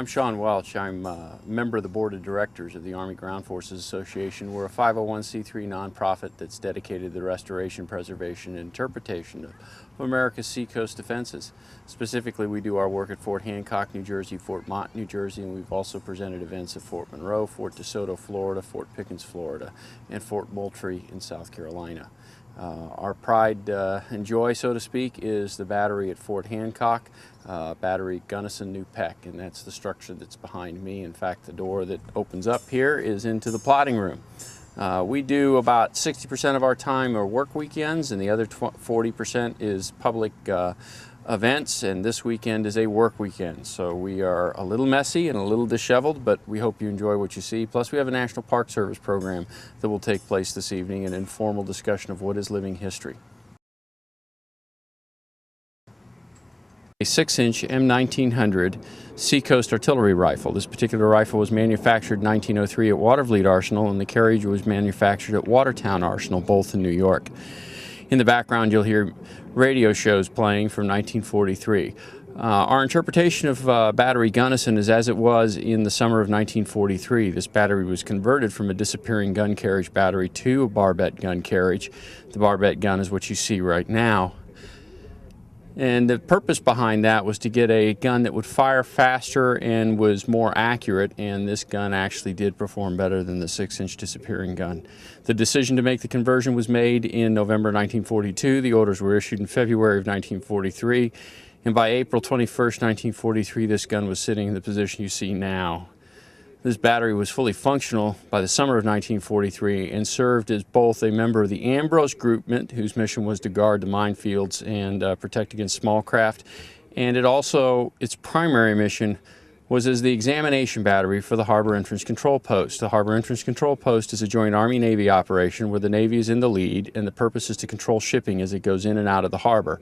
I'm Sean Welch. I'm a member of the Board of Directors of the Army Ground Forces Association. We're a 501c3 nonprofit that's dedicated to the restoration, preservation, and interpretation of America's seacoast defenses. Specifically, we do our work at Fort Hancock, New Jersey, Fort Mott, New Jersey, and we've also presented events at Fort Monroe, Fort DeSoto, Florida, Fort Pickens, Florida, and Fort Moultrie in South Carolina. Our pride and joy, so to speak, is the battery at Fort Hancock, Battery Gunnison New Peck, and that's the structure that's behind me. In fact, the door that opens up here is into the plotting room. We do about 60% of our time are work weekends, and the other 40% is public events, and this weekend is a work weekend. So we are a little messy and a little disheveled, but we hope you enjoy what you see. Plus we have a National Park Service program that will take place this evening, an informal discussion of what is living history. A 6-inch M1900 Seacoast artillery rifle. This particular rifle was manufactured in 1903 at Watervliet Arsenal, and the carriage was manufactured at Watertown Arsenal, both in New York. In the background you'll hear radio shows playing from 1943. Our interpretation of Battery Gunnison is as it was in the summer of 1943. This battery was converted from a disappearing gun carriage battery to a barbette gun carriage. The barbette gun is what you see right now. And the purpose behind that was to get a gun that would fire faster and was more accurate, and this gun actually did perform better than the 6-inch disappearing gun. The decision to make the conversion was made in November 1942. The orders were issued in February of 1943, and by April 21st, 1943, this gun was sitting in the position you see now. This battery was fully functional by the summer of 1943 and served as both a member of the Ambrose Groupment, whose mission was to guard the minefields and protect against small craft, and its primary mission was as the examination battery for the Harbor Entrance Control Post. The Harbor Entrance Control Post is a joint Army-Navy operation where the Navy is in the lead, and the purpose is to control shipping as it goes in and out of the harbor.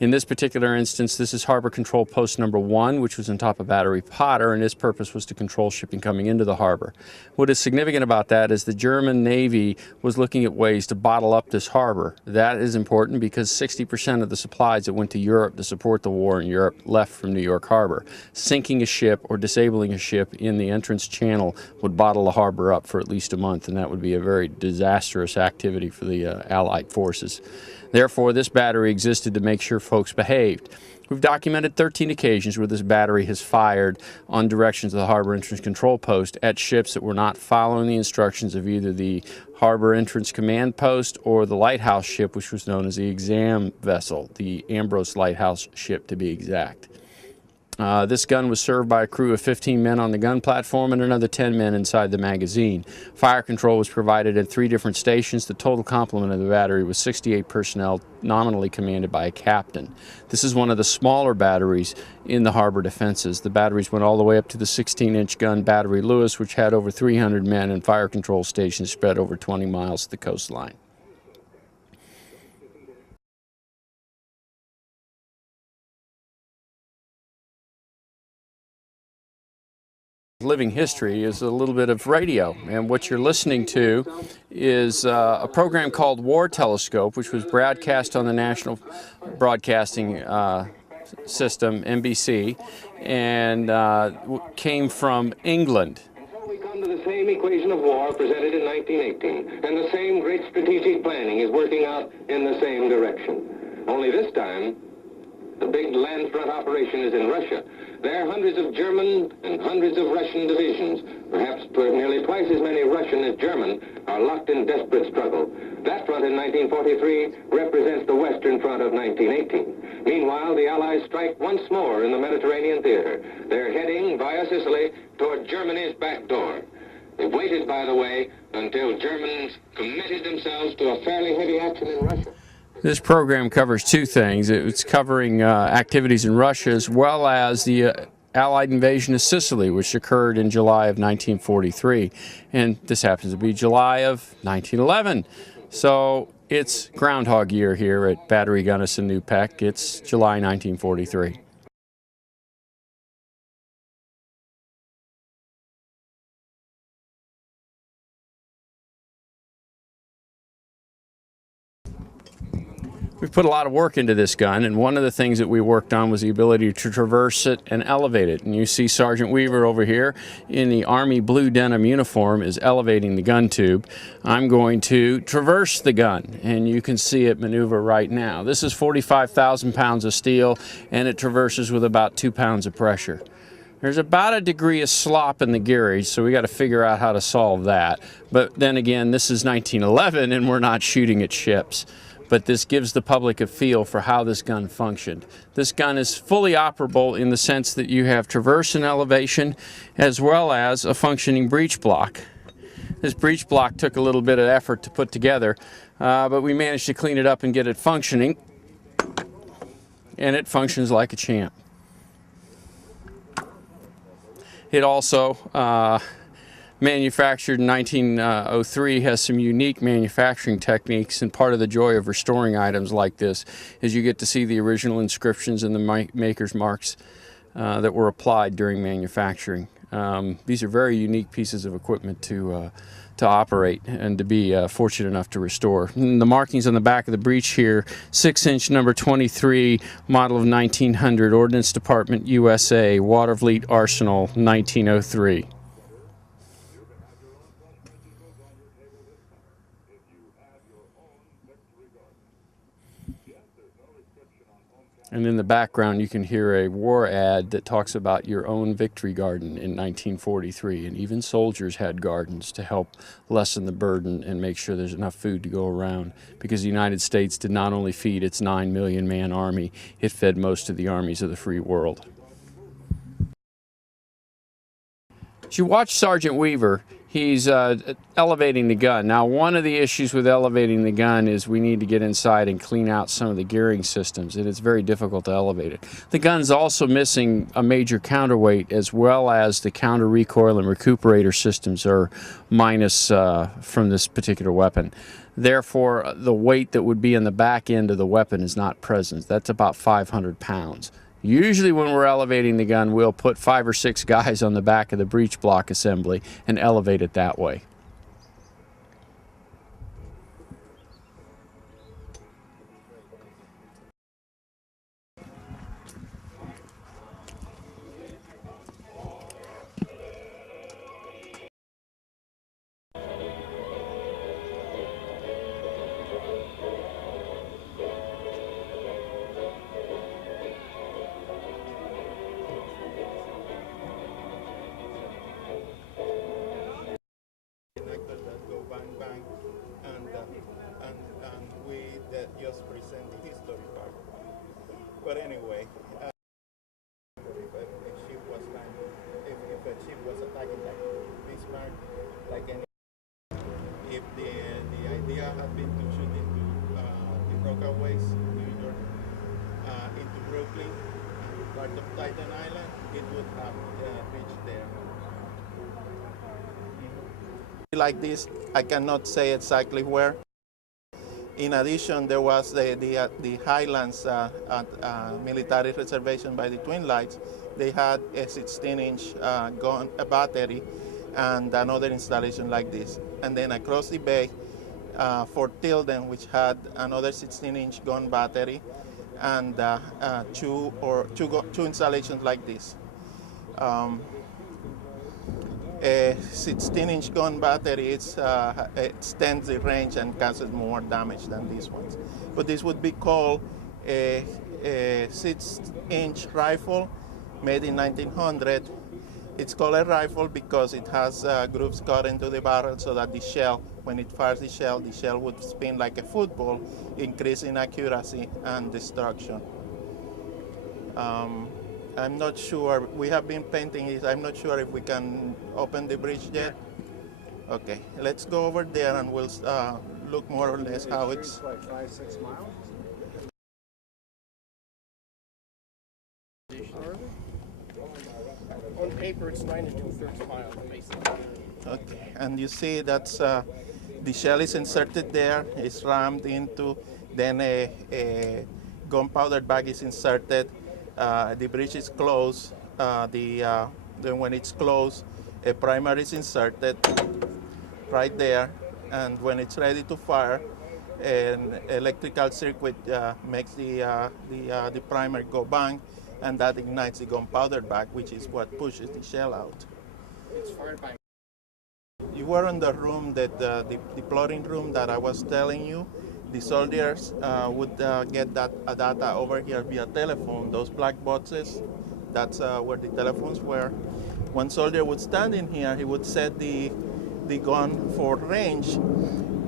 In this particular instance, this is Harbor Control Post number 1, which was on top of Battery Potter, and its purpose was to control shipping coming into the harbor. What is significant about that is the German Navy was looking at ways to bottle up this harbor. That is important because 60% of the supplies that went to Europe to support the war in Europe left from New York Harbor. Sinking a ship or disabling a ship in the entrance channel would bottle the harbor up for at least a month, and that would be a very disastrous activity for the Allied forces. Therefore, this battery existed to make sure folks behaved. We've documented 13 occasions where this battery has fired on directions of the Harbor Entrance Control Post at ships that were not following the instructions of either the Harbor Entrance Command Post or the lighthouse ship, which was known as the exam vessel, the Ambrose Lighthouse ship to be exact. This gun was served by a crew of 15 men on the gun platform and another 10 men inside the magazine. Fire control was provided at 3 different stations. The total complement of the battery was 68 personnel, nominally commanded by a captain. This is one of the smaller batteries in the harbor defenses. The batteries went all the way up to the 16-inch gun Battery Lewis, which had over 300 men and fire control stations spread over 20 miles to the coastline. Living history is a little bit of radio, and what you're listening to is a program called War Telescope, which was broadcast on the National Broadcasting System, NBC, and came from England. We come to the same equation of war presented in 1918, and the same great strategic planning is working out in the same direction. Only this time, the big land front operation is in Russia. There are hundreds of German and hundreds of Russian divisions. Perhaps nearly twice as many Russian as German are locked in desperate struggle. That front in 1943 represents the Western Front of 1918. Meanwhile, the Allies strike once more in the Mediterranean theater. They're heading via Sicily toward Germany's back door. They've waited, by the way, until Germans committed themselves to a fairly heavy action in Russia. This program covers 2 things. It's covering activities in Russia as well as the Allied invasion of Sicily, which occurred in July of 1943. And this happens to be July of 1911. So it's Groundhog Year here at Battery Gunnison New Peck. It's July 1943. We've put a lot of work into this gun, and one of the things that we worked on was the ability to traverse it and elevate it. And you see Sergeant Weaver over here in the Army blue denim uniform is elevating the gun tube. I'm going to traverse the gun, and you can see it maneuver right now. This is 45,000 pounds of steel, and it traverses with about 2 pounds of pressure. There's about a degree of slop in the gearage, so we got to figure out how to solve that. But then again, this is 1911, and we're not shooting at ships. But this gives the public a feel for how this gun functioned. This gun is fully operable in the sense that you have traverse and elevation as well as a functioning breech block. This breech block took a little bit of effort to put together, but we managed to clean it up and get it functioning, and it functions like a champ. It also, manufactured in 1903, has some unique manufacturing techniques, and part of the joy of restoring items like this is you get to see the original inscriptions and the maker's marks that were applied during manufacturing. These are very unique pieces of equipment to operate and to be fortunate enough to restore. And the markings on the back of the breech here, 6-inch number 23, model of 1900, Ordnance Department, USA, Watervliet Arsenal, 1903. And in the background, you can hear a war ad that talks about your own victory garden in 1943. And even soldiers had gardens to help lessen the burden and make sure there's enough food to go around. Because the United States did not only feed its 9 million man army, it fed most of the armies of the free world. As you watch Sergeant Weaver, he's elevating the gun. Now, one of the issues with elevating the gun is we need to get inside and clean out some of the gearing systems, and it's very difficult to elevate it. The gun's also missing a major counterweight, as well as the counter recoil and recuperator systems are minus from this particular weapon. Therefore, the weight that would be in the back end of the weapon is not present. That's about 500 pounds. Usually when we're elevating the gun, we'll put 5 or 6 guys on the back of the breech block assembly and elevate it that way. Just present the history part. But anyway, if a ship was attacking like Bismarck, like any, if the idea had been to shoot into the Rockaways, New York, into Brooklyn, part of Titan Island, it would have reached there. Like this, I cannot say exactly where. In addition, there was the Highlands military reservation by the Twin Lights. They had a 16-inch gun, a battery, and another installation like this. And then across the bay, Fort Tilden, which had another 16-inch gun battery, and two installations like this. A 16-inch gun battery extends the range and causes more damage than these ones. But this would be called a 6-inch rifle made in 1900. It's called a rifle because it has grooves cut into the barrel so that the shell, when it fires the shell would spin like a football, increasing accuracy and destruction. I'm not sure, we have been painting it, I'm not sure if we can open the bridge yet. Okay, let's go over there and we'll look more or less how it's... Like 5-6 miles? On paper, it's 9 2/3 miles, basically. Okay, and you see that's the shell is inserted there, it's rammed into, then a gunpowder bag is inserted. The breech is closed. Then when it's closed, a primer is inserted right there. And when it's ready to fire, an electrical circuit makes the primer go bang, and that ignites the gunpowder bag, which is what pushes the shell out. It's fired by. You were in the room that the plotting room that I was telling you. The soldiers would get that data over here via telephone. Those black boxes, that's where the telephones were. One soldier would stand in here. He would set the gun for range,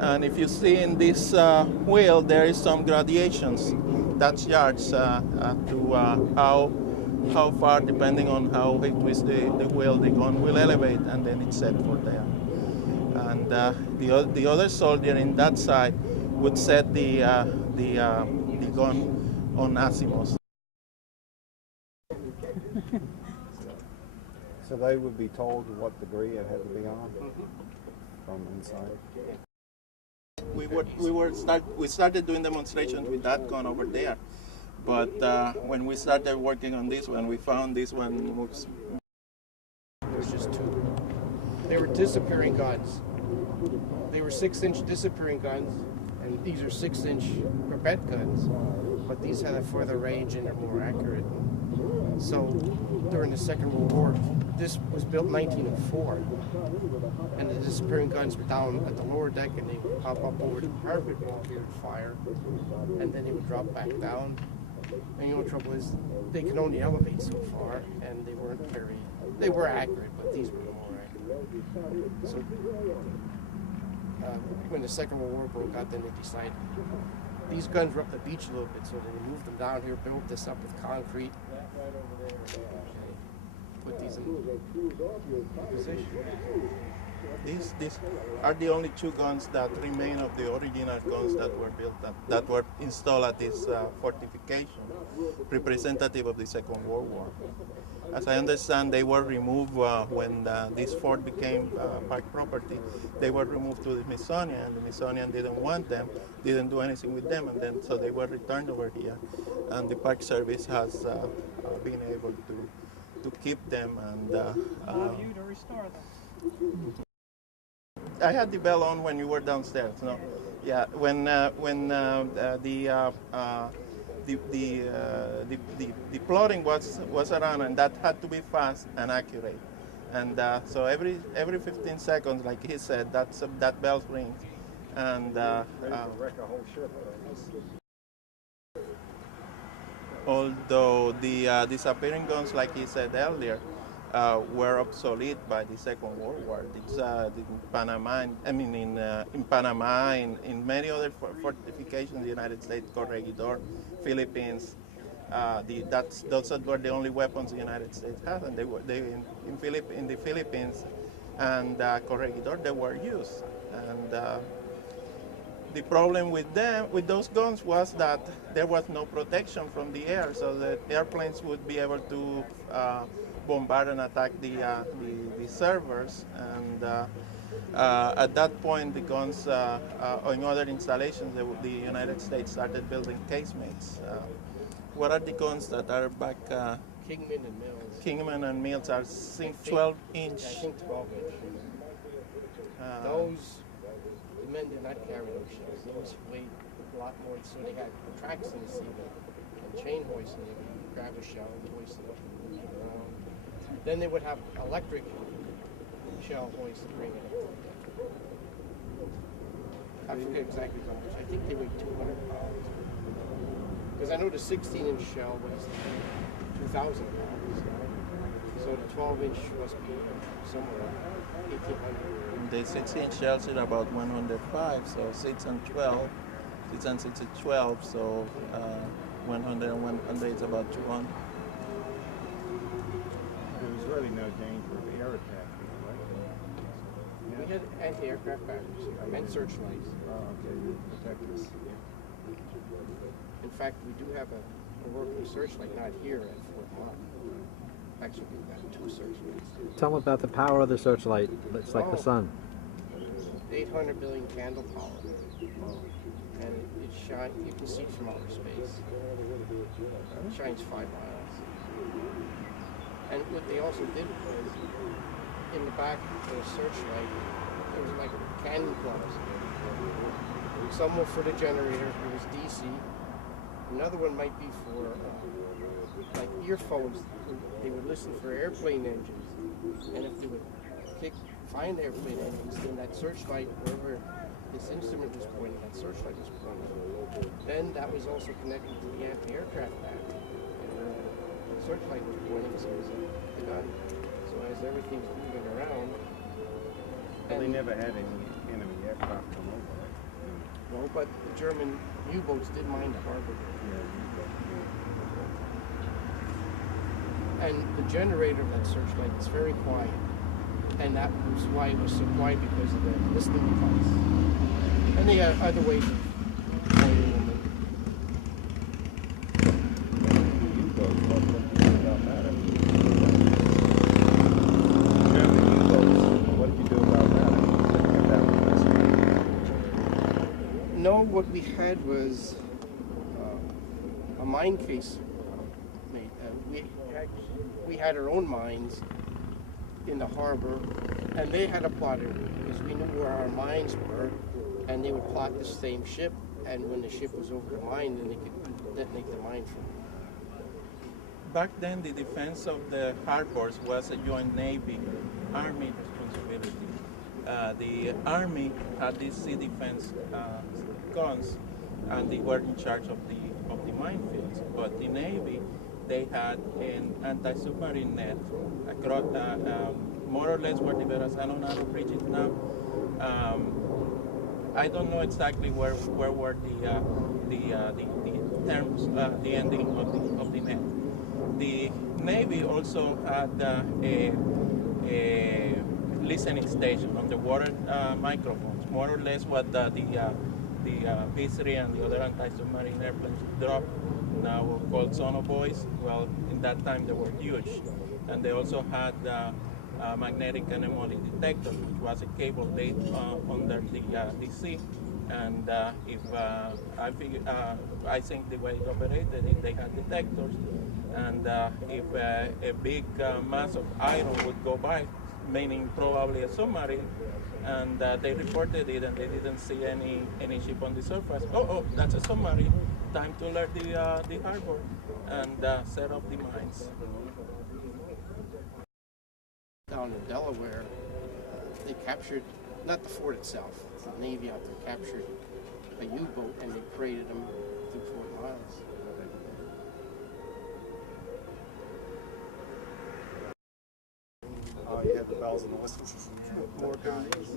and if you see in this wheel, there is some gradations. That's yards to how far, depending on how he twists the wheel, the gun will elevate, and then it's set for there. And the other soldier in that side would set the gun on azimuth. So they would be told what degree it had to be on from inside. We started doing demonstrations with that gun over there, but when we started working on this one, we found this one moves. There was just two. They were disappearing guns. They were 6-inch disappearing guns, and these are 6-inch Repet guns, but these had a further range and are more accurate. So during the Second World War, this was built in 1904, and the disappearing guns were down at the lower deck, and they would pop up over the parapet wall here and fire, and then they would drop back down. And you know the trouble is, they could only elevate so far, and they weren't very, they were accurate, but these were more accurate. So when the Second World War broke out, then they decided these guns were up the beach a little bit, so they moved them down here, built this up with concrete, put these in position. These are the only two guns that remain of the original guns that were built, that were installed at this fortification, representative of the Second World War. As I understand, they were removed when this fort became park property. They were removed to the Smithsonian, and the Smithsonian didn't want them, didn't do anything with them, and then so they were returned over here. And the Park Service has been able to keep them. And You to restore them. I had the bell on when you were downstairs. No, yeah, when the plotting was around, and that had to be fast and accurate, and so every 15 seconds, like he said, that bell rings, and Wreck a whole ship. although the disappearing guns, like he said earlier, were obsolete by the Second World War. It's in Panama, in Panama, in many other fortifications in the United States, Corregidor, Philippines. Those were the only weapons the United States had, and in the Philippines and Corregidor they were used. And the problem with those guns was that there was no protection from the air, so that airplanes would be able to bombard and attack the servers. And at that point, the guns on other installations, the United States started building casemates. What are the guns that are back? Kingman and Mills. Kingman and Mills are 12-inch. I think 12-inch. Those, the men did not carry those shells. Those weighed a lot more, so they had tracks in the ceiling and chain hoisting. They would grab a shell and hoist it up and move it around. Then they would have electric shell hoist to bring it up. I forget exactly how much. I think they weighed 200 pounds. Because I know the 16-inch shell weighs 2,000 pounds. So the 12-inch must be somewhere around 1,800. The 16-inch shells are about 105, so 6 and 12. 6 and 6 is 12, so 100 and 100 is about 200. There was really no danger of air attack, right? We had anti-aircraft batteries and searchlights. Oh, okay, to protect us. In fact, we do have a working searchlight, not here at Fort Mott. Actually, we've got 2 searchlights. Tell them about the power of the searchlight. It's like the sun. 800 billion candle power. And it shines, you can see from outer space. It shines 5 miles. And what they also did was, in the back of the searchlight, there was like cannon claws. Some were for the generator, it was DC. Another one might be for like earphones. They would listen for airplane engines, and if they would find airplane engines, then that searchlight, wherever this instrument was pointing, that searchlight was pointing. Then that was also connected to the anti-aircraft battery, and the searchlight was pointing, so it was the gun. So as everything's moving around, Well, they never had any enemy aircraft come over, right? no, but the German U-boats did mine the harbor. And the generator of that searchlight is very quiet. And that was why it was so quiet, because of the listening device. And they had other ways of pointing them. U-boats, what do you do about that? German U-boats, what did you do about that? No, what we had was a mine case made. We had our own mines in the harbor, and they had a plotter because we knew where our mines were, and they would plot the same ship, and when the ship was over the mine, then they could detonate the mine from it. Back then, the defense of the harbors was a joint Navy-Army responsibility. The Army had these sea defense guns, and they were in charge of the minefields. But the Navy, they had an anti-submarine net across, more or less where the Verrazano Narrow Bridge is now. I don't know exactly where were the terms, the ending of the net. The Navy also had a listening station on the water microphones, more or less what the P3 and the other anti-submarine airplanes drop, now called sonobuoys. Well, in that time they were huge. And they also had magnetic anemone detectors, which was a cable laid under the sea. And I think the way it operated, they had detectors. And if a big mass of iron would go by, meaning probably a submarine, and they reported it, and they didn't see any ship on the surface. Oh, that's a submarine. Time to alert the harbor and set up the mines. Down in Delaware, they captured, not the fort itself, the Navy out there captured a U-boat, and they paraded them through Fort Miles. Oh, you had the bells and whistles. More guys.